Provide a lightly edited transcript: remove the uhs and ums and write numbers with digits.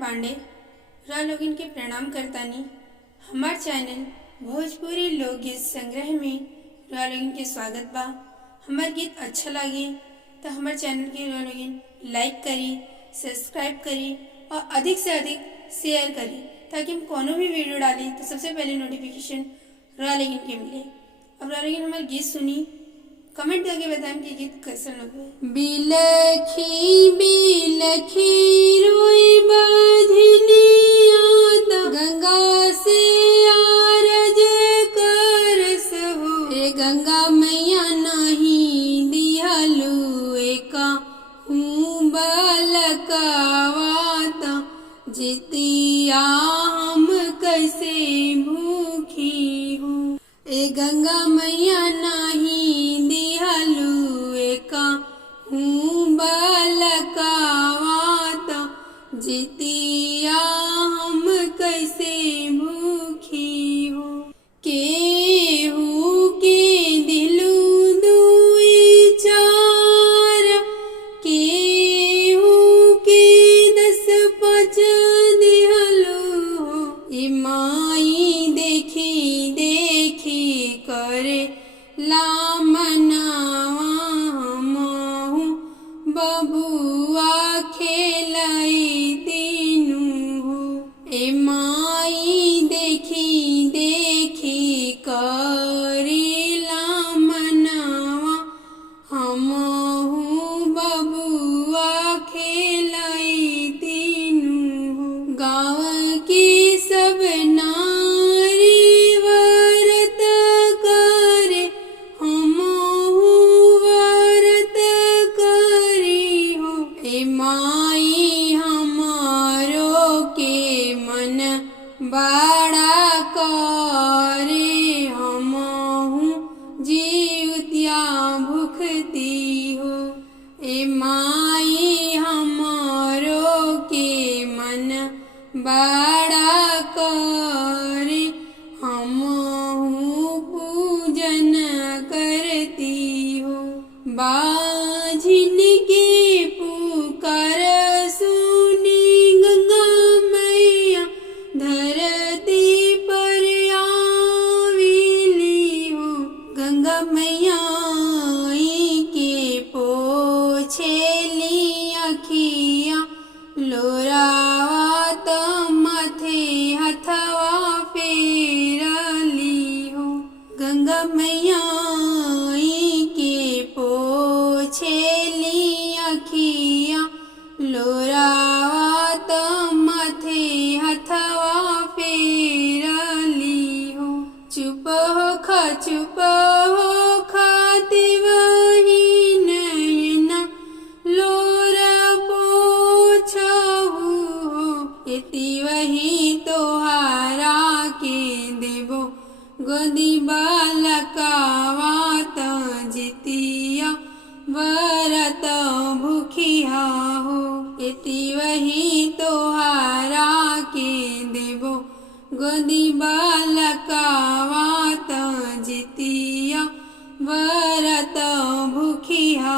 पांडे रा लोगिन के प्रणाम करतानी। हमार चैनल भोजपुरी लोकगीत संग्रह में रा लोगिन के स्वागत बा। हमार गीत अच्छा लगे तो हमार चैनल के रा लोगिन लाइक करी, सब्सक्राइब करी और अधिक से अधिक शेयर करी ताकि हम कोनो भी वीडियो डाली तो सबसे पहले नोटिफिकेशन रा लोगिन के मिले। अब रा लोगिन हमार गीत सुनी, कमेंट करके बताएं कि गीत कैसा लगे। बिलखी बिलखी रोई बजनिया गंगा से आरज कर सहो ए गंगा मैया नहीं दिहलु एका हूँ बलकवाता जितिया हम कैसे भूखी हूँ ए गंगा मैया नहीं दिहलु एका हूँ बलकवाता जितिया हम कैसे भूखी हो। केहू के दिलु दुई चार, केहू के 10-5 दिहलु हो। ए माई देखी देखी करे लामनावा हमहु बबुआ खेलाई तीनू हो। ए माई देखी देखी करे लामनावा हमहु बबुआ खेलाई तीनू हो। गाँव के सब नारी व्रत करे हमहु व्रत करी हो। ए माई हमारो के मन बड़ा करे हमहु जीवतिया भुखती हो। ए माई हमारो के मन बड़ा करे हमहु पूजन करती हो। बाझिन के पुकार सुनी गंगा मैया धरती पर आविली हो। गंगा मैया आई के पोछेली अखिया लोरावा त माथे हथवा फेरली हो। गंगा मैया आई के पोछेली अखिया लोरावा त माथे हथवा फेरली हो। चुप हो खाती वही नैना लोर पोछहु हो। एती वही तोहारा के देबो गोदी बालकावा त जितिया व्रत भूखिया हो। एती वही तोहारा के देबो गोदी बालकावा त जितिया व्रत भूखिया